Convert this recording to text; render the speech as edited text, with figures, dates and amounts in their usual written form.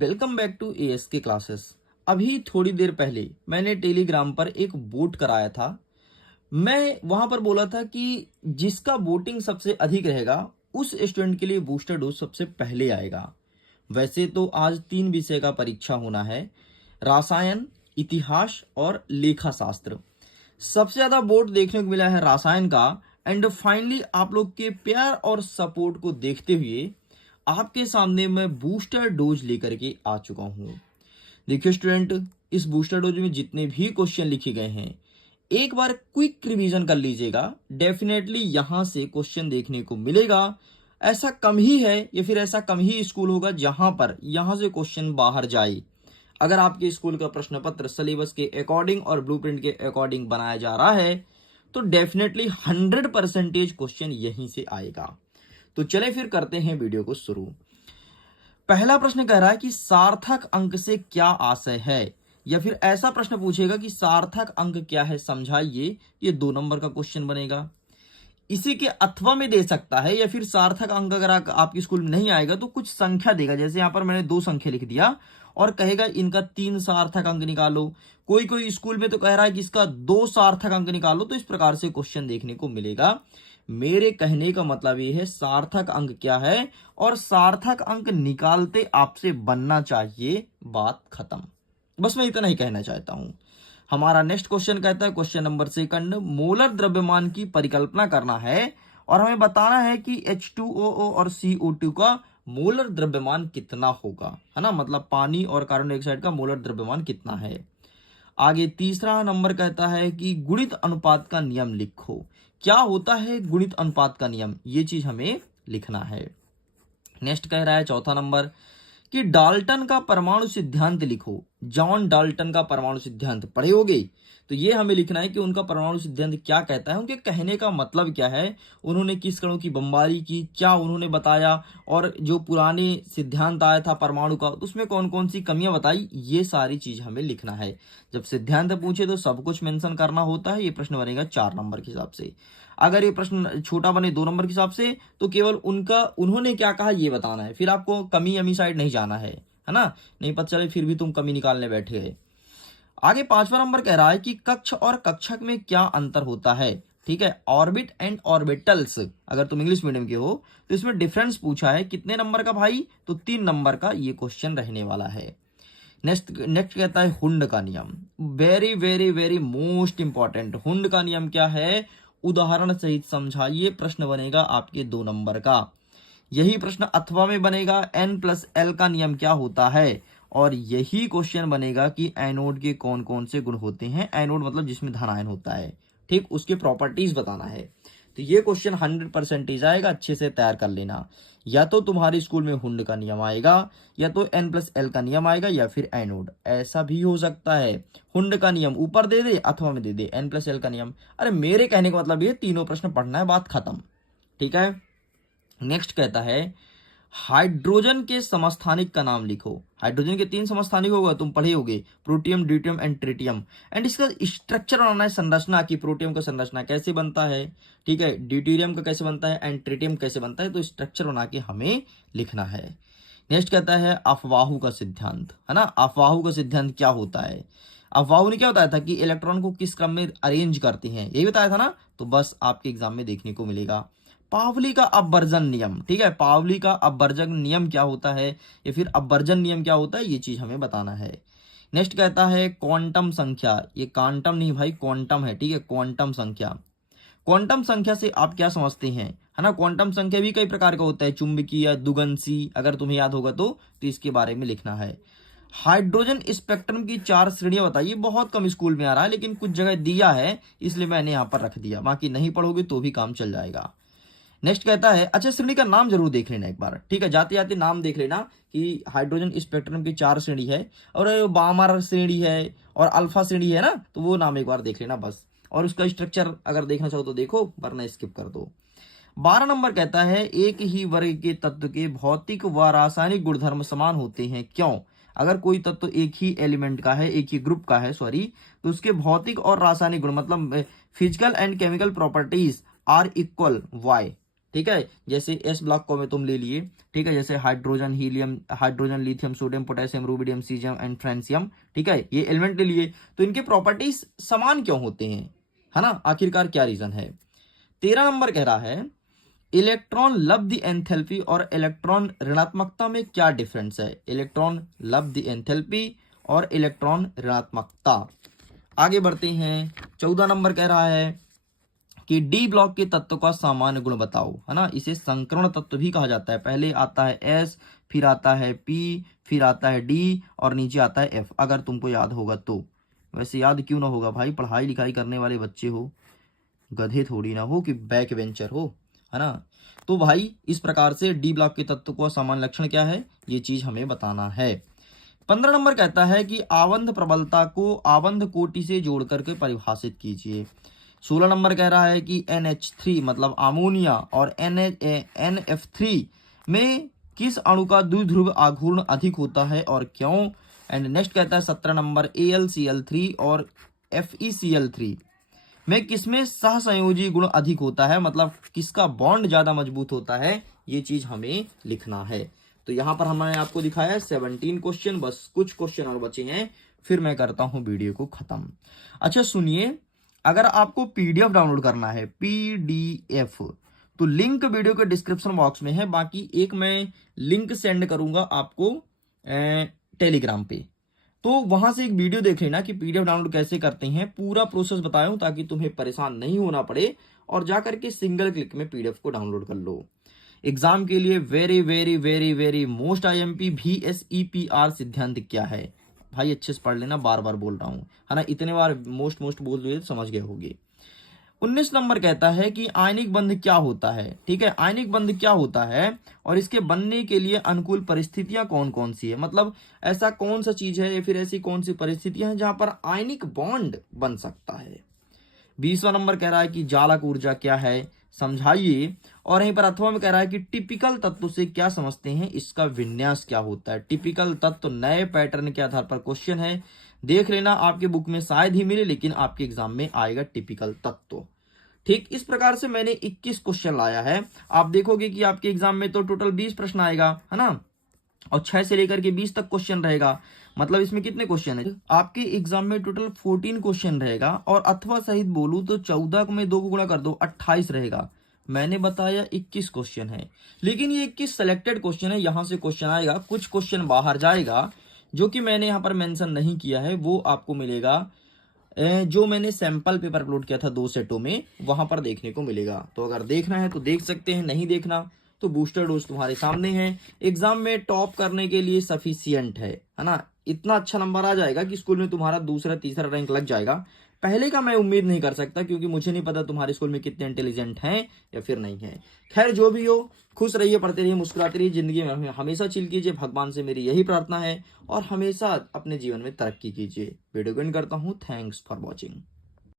Welcome back to ASK classes. अभी थोड़ी देर पहले मैंने टेलीग्राम पर एक वोट कराया था। मैं वहां पर बोला था कि जिसका वोटिंग सबसे अधिक रहेगा उस स्टूडेंट के लिए बूस्टर डोज सबसे पहले आएगा। वैसे तो आज 3 विषय का परीक्षा होना है, रसायन, इतिहास और लेखा शास्त्र। सबसे ज्यादा वोट देखने को मिला है रसायन का। एंड फाइनली आप लोग के प्यार और सपोर्ट को देखते हुए आपके सामने मैं बूस्टर डोज लेकर के आ चुका हूं। देखिए स्टूडेंट, इस बूस्टर डोज में जितने भी क्वेश्चन लिखे गए हैं एक बार क्विक रिवीजन कर लीजिएगा। डेफिनेटली यहां से क्वेश्चन देखने को मिलेगा। ऐसा कम ही है या फिर ऐसा कम ही स्कूल होगा जहां पर यहां से क्वेश्चन बाहर जाए। अगर आपके स्कूल का प्रश्न पत्र सिलेबस के अकॉर्डिंग और ब्लूप्रिंट के अकॉर्डिंग बनाया जा रहा है तो डेफिनेटली 100% क्वेश्चन यहीं से आएगा। तो चले फिर करते हैं वीडियो को शुरू। पहला प्रश्न कह रहा है कि सार्थक अंक से क्या आशय है, या फिर ऐसा प्रश्न पूछेगा कि सार्थक अंक क्या है समझाइए। ये 2 नंबर का क्वेश्चन बनेगा। इसी के अथवा में दे सकता है, या फिर सार्थक अंक अगर आपकी स्कूल में नहीं आएगा तो कुछ संख्या देगा। जैसे यहां पर मैंने 2 संख्या लिख दिया और कहेगा इनका 3 सार्थक अंक निकालो। कोई स्कूल में तो कह रहा है कि इसका 2 सार्थक अंक निकालो। तो इस प्रकार से क्वेश्चन देखने को मिलेगा। मेरे कहने का मतलब ये है सार्थक अंक क्या है और सार्थक अंक निकालते आपसे बनना चाहिए, बात खत्म। बस मैं इतना ही कहना चाहता हूं। हमारा नेक्स्ट क्वेश्चन कहता है, क्वेश्चन नंबर 2, मोलर द्रव्यमान की परिकल्पना करना है और हमें बताना है कि H2O और CO2 का मोलर द्रव्यमान कितना होगा, है ना। मतलब पानी और कार्बन डाइऑक्साइड का मोलर द्रव्यमान कितना है। आगे तीसरा नंबर कहता है कि गुणित अनुपात का नियम लिखो। क्या होता है गुणित अनुपात का नियम, ये चीज हमें लिखना है। नेक्स्ट कह रहा है चौथा नंबर कि डाल्टन का परमाणु सिद्धांत लिखो। जॉन डाल्टन का परमाणु सिद्धांत पढ़े होगे, तो ये हमें लिखना है कि उनका परमाणु सिद्धांत क्या कहता है, उनके कहने का मतलब क्या है, उन्होंने किस कणों की बमबारी की, क्या उन्होंने बताया, और जो पुराने सिद्धांत आया था परमाणु का तो उसमें कौन कौन सी कमियां बताई, ये सारी चीज हमें लिखना है। जब सिद्धांत पूछे तो सब कुछ मेंशन करना होता है। ये प्रश्न बनेगा 4 नंबर के हिसाब से। अगर ये प्रश्न छोटा बने 2 नंबर के हिसाब से तो केवल उन्होंने क्या कहा ये बताना है। फिर आपको कमी अमी साइड नहीं जाना है ना। नहीं पता चले फिर भी तुम कमी निकालने बैठे गए। आगे 5वां नंबर कह रहा है कि कक्ष और कक्षक में क्या अंतर होता है। ठीक है, ऑर्बिट एंड ऑर्बिटल्स। अगर तुम इंग्लिश मीडियम के हो तो इसमें डिफरेंस पूछा है। कितने नंबर का भाई, तो 3 नंबर का ये क्वेश्चन रहने वाला है। नेक्स्ट कहता है हुंड का नियम। Very very very most important. Hund का नियम क्या है, उदाहरण सहित समझाइए। प्रश्न बनेगा आपके 2 नंबर का। यही प्रश्न अथवा में बनेगा, N+L का नियम क्या होता है, और यही क्वेश्चन बनेगा कि एनोड के कौन कौन से गुण होते हैं। एनोड मतलब जिसमें धन आयन होता है, ठीक, उसके प्रॉपर्टीज बताना है। तो ये क्वेश्चन 100% आएगा, अच्छे से तैयार कर लेना। या तो तुम्हारे स्कूल में हुंड का नियम आएगा, या तो N+L का नियम आएगा, या फिर एनोड। ऐसा भी हो सकता है हुंड का नियम ऊपर दे दे अथवा में दे दे N+L का नियम। अरे मेरे कहने का मतलब ये तीनों प्रश्न पढ़ना है, बात खत्म। ठीक है। नेक्स्ट कहता है हाइड्रोजन के समस्थानिक का नाम लिखो। हाइड्रोजन के 3 समस्थानिक होगा, तुम पढ़े होगे, protium, deuterium and tritium. And इसका स्ट्रक्चर बनाना है, संरचना की। प्रोटियम का संरचना कैसे बनता है, ठीक है, ड्यूटेरियम का कैसे बनता है एंड ट्रिटियम कैसे बनता है, तो स्ट्रक्चर बना के हमें लिखना है। नेक्स्ट कहता है अफवाहु का सिद्धांत, है ना। अफवाहु का सिद्धांत क्या होता है। अफवाहु ने क्या बताया था कि इलेक्ट्रॉन को किस क्रम में अरेंज करते हैं, यही बताया था ना। तो बस आपके एग्जाम में देखने को मिलेगा। पावली का अपवर्जन नियम, ठीक है, पावली का अपवर्जन नियम क्या होता है, या फिर अपवर्जन नियम क्या होता है, ये चीज हमें बताना है। नेक्स्ट कहता है क्वांटम संख्या। ये क्वांटम नहीं भाई, क्वांटम है, ठीक है, क्वांटम संख्या। क्वांटम संख्या से आप क्या समझते हैं, है ना। क्वांटम संख्या भी कई प्रकार का होता है, चुंबकीय, दुगंसी, अगर तुम्हें याद होगा तो इसके बारे में लिखना है। हाइड्रोजन स्पेक्ट्रम की 4 श्रेणियां बताइए। बहुत कम स्कूल में आ रहा है, लेकिन कुछ जगह दिया है इसलिए मैंने यहां पर रख दिया, बाकी नहीं पढ़ोगे तो भी काम चल जाएगा। नेक्स्ट कहता है, अच्छा श्रेणी का नाम जरूर देख लेना एक बार, ठीक है, जाते जाते नाम देख लेना कि हाइड्रोजन स्पेक्ट्रम की 4 श्रेणी है, और बामर श्रेणी है और अल्फा श्रेणी है ना, तो वो नाम एक बार देख लेना बस। और उसका स्ट्रक्चर अगर देखना चाहो तो देखो, वरना स्किप कर दो। 12 नंबर कहता है एक ही वर्ग के तत्व के भौतिक व रासायनिक गुणधर्म समान होते हैं, क्यों। अगर कोई तत्व एक ही एलिमेंट का है, एक ही ग्रुप का है सॉरी, तो उसके भौतिक और रासायनिक गुण मतलब physical and chemical properties are equally. ठीक है, जैसे एस ब्लॉक को में तुम ले लिए, ठीक है, जैसे hydrogen, helium, hydrogen, lithium, sodium, potassium, rubidium, caesium and francium, ठीक है, ये एलिमेंट ले लिए। तो इनके प्रॉपर्टीज समान क्यों होते हैं, है ना, आखिरकार क्या रीजन है। 13 नंबर कह रहा है इलेक्ट्रॉन लब्ध एंथैल्पी और इलेक्ट्रॉन ऋणात्मकता में क्या डिफरेंस है। इलेक्ट्रॉन लब्ध एंथैल्पी और इलेक्ट्रॉन ऋणात्मकता। आगे बढ़ते हैं, 14 नंबर कह रहा है कि डी ब्लॉक के तत्व का सामान्य गुण बताओ, है ना, इसे संकरण तत्व भी कहा जाता है। पहले आता है एस, फिर आता है पी, फिर आता है डी और नीचे आता है एफ, अगर तुमको याद होगा तो। वैसे याद क्यों ना होगा भाई, पढ़ाई लिखाई करने वाले बच्चे हो, गधे थोड़ी ना हो कि बैक वेंचर हो, है ना। तो भाई इस प्रकार से डी ब्लॉक के तत्व का सामान्य लक्षण क्या है, ये चीज हमें बताना है। 15 नंबर कहता है कि आबंध प्रबलता को आबंध कोटि से जोड़ करके परिभाषित कीजिए। 16 नंबर कह रहा है कि NH3 मतलब अमोनिया और NF3 में किस अणु का द्विध्रुव आघूर्ण अधिक होता है और क्यों। एंड नेक्स्ट कहता है 17 नंबर AlCl3 और FeCl3 में किसमें सहसंयोजी गुण अधिक होता है, मतलब किसका बॉन्ड ज्यादा मजबूत होता है, ये चीज हमें लिखना है। तो यहां पर हमने आपको दिखाया है 17 क्वेश्चन, बस कुछ क्वेश्चन और बचे हैं, फिर मैं करता हूं वीडियो को खत्म। अच्छा सुनिए, अगर आपको पीडीएफ डाउनलोड करना है, पीडीएफ, तो लिंक वीडियो के डिस्क्रिप्शन बॉक्स में है, बाकी एक मैं लिंक सेंड करूंगा आपको टेलीग्राम पे, तो वहां से एक वीडियो देख लेना कि पीडीएफ डाउनलोड कैसे करते हैं, पूरा प्रोसेस बताया हूं ताकि तुम्हें परेशान नहीं होना पड़े और जाकर के सिंगल क्लिक में पीडीएफ को डाउनलोड कर लो। एग्जाम के लिए very very very very most IMP VSEPR सिद्धांत क्या है, भाई अच्छे से पढ़ लेना, बार बार बोल रहा हूं, है ना, इतने बार मोस्ट बोल दिए समझ गए होगे। 19 नंबर कहता है कि आयनिक बंध क्या होता है, ठीक है, आयनिक बंध क्या होता है और इसके बनने के लिए अनुकूल परिस्थितियां कौन कौन सी है, मतलब ऐसा कौन सा चीज है या फिर ऐसी कौन सी परिस्थितियां हैं जहां पर आयनिक बॉन्ड बन सकता है। 20वां नंबर कह रहा है कि जालक ऊर्जा क्या है, समझाइए। और यहीं पर अथवा में कह रहा है कि टिपिकल तत्व से क्या समझते हैं, इसका विन्यास क्या होता है। टिपिकल तत्व नए पैटर्न के आधार पर क्वेश्चन है, देख लेना, आपके बुक में शायद ही मिले लेकिन आपके एग्जाम में आएगा टिपिकल तत्व। ठीक इस प्रकार से मैंने 21 क्वेश्चन लाया है। आप देखोगे कि आपके एग्जाम में तो टोटल 20 प्रश्न आएगा, है ना, और 6 से लेकर के 20 तक क्वेश्चन रहेगा, मतलब इसमें कितने क्वेश्चन है आपके एग्जाम में, टोटल 14 क्वेश्चन रहेगा। और अथवा सहित बोलूं तो 14 में 2 को गुणा कर दो 28 रहेगा। मैंने बताया 21 क्वेश्चन है, लेकिन ये 21 सिलेक्टेड क्वेश्चन है, यहां से क्वेश्चन आएगा, कुछ क्वेश्चन बाहर जाएगा जो कि मैंने यहाँ पर मेंशन नहीं किया है, वो आपको मिलेगा जो मैंने सैंपल पेपर अपलोड किया था 2 सेटों में, वहां पर देखने को मिलेगा। तो अगर देखना है तो देख सकते हैं, नहीं देखना तो बूस्टर डोज तुम्हारे सामने है। एग्जाम में टॉप करने के लिए सफिशियंट है ना, इतना अच्छा नंबर आ जाएगा कि स्कूल में तुम्हारा दूसरा तीसरा रैंक लग जाएगा। पहले का मैं उम्मीद नहीं कर सकता क्योंकि मुझे नहीं पता तुम्हारे स्कूल में कितने इंटेलिजेंट हैं या फिर नहीं है। खैर जो भी हो, खुश रहिए, पढ़ते रहिए, मुस्कुराते रहिए, जिंदगी में हमेशा चिल कीजिए, भगवान से मेरी यही प्रार्थना है, और हमेशा अपने जीवन में तरक्की कीजिए। वीडियो को एंड करता हूँ, थैंक्स फॉर वॉचिंग।